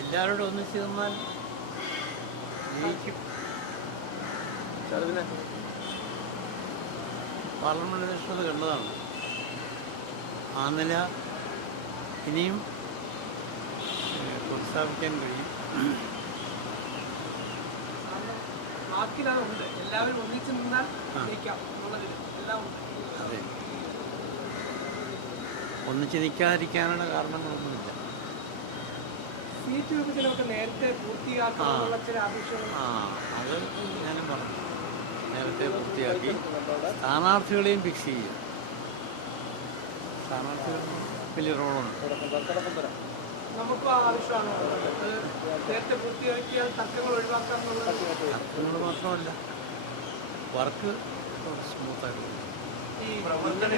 എല്ലാവരോടും ഒന്നിച്ച് നിന്നാൽ ജയിക്കും. പാർലമെന്റ് ഇലക്ഷനിൽ കണ്ടതാണ്. ആ നില ഇനിയും പ്രോത്സാഹിപ്പിക്കാൻ കഴിയും. അതെ, ഒന്നിച്ച് നിൽക്കാതിരിക്കാനുള്ള കാരണങ്ങളൊന്നുമില്ല. അത് ഞാനും പറഞ്ഞു, നേരത്തെ പൂർത്തിയാക്കി സ്ഥാനാർത്ഥികളെയും ഫിക്സ് ചെയ്യും. സ്ഥാനാർത്ഥികൾ വലിയ റോളുണ്ട്. തർക്കങ്ങൾ മാത്രമല്ല, വർക്ക് സ്മൂത്തായിട്ട് ഈ പ്രവർത്തന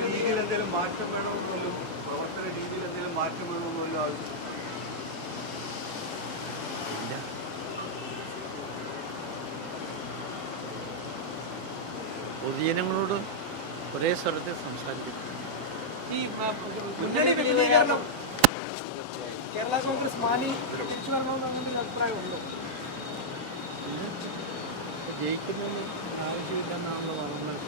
രീതിയിൽ എന്തെങ്കിലും മാറ്റം വേണമെന്നല്ലോ ആവശ്യം ഇല്ല. പൊതുജനങ്ങളോട് ഒരേ സ്വരത്തിൽ സംസാരിക്കും. കേരള കോൺഗ്രസ് മാണി തിരിച്ചു വരണമെന്ന് അഭിപ്രായമുണ്ടോ? ജയിക്കുന്നതിന് ആവശ്യമില്ലെന്നാണല്ലോ പറഞ്ഞത്.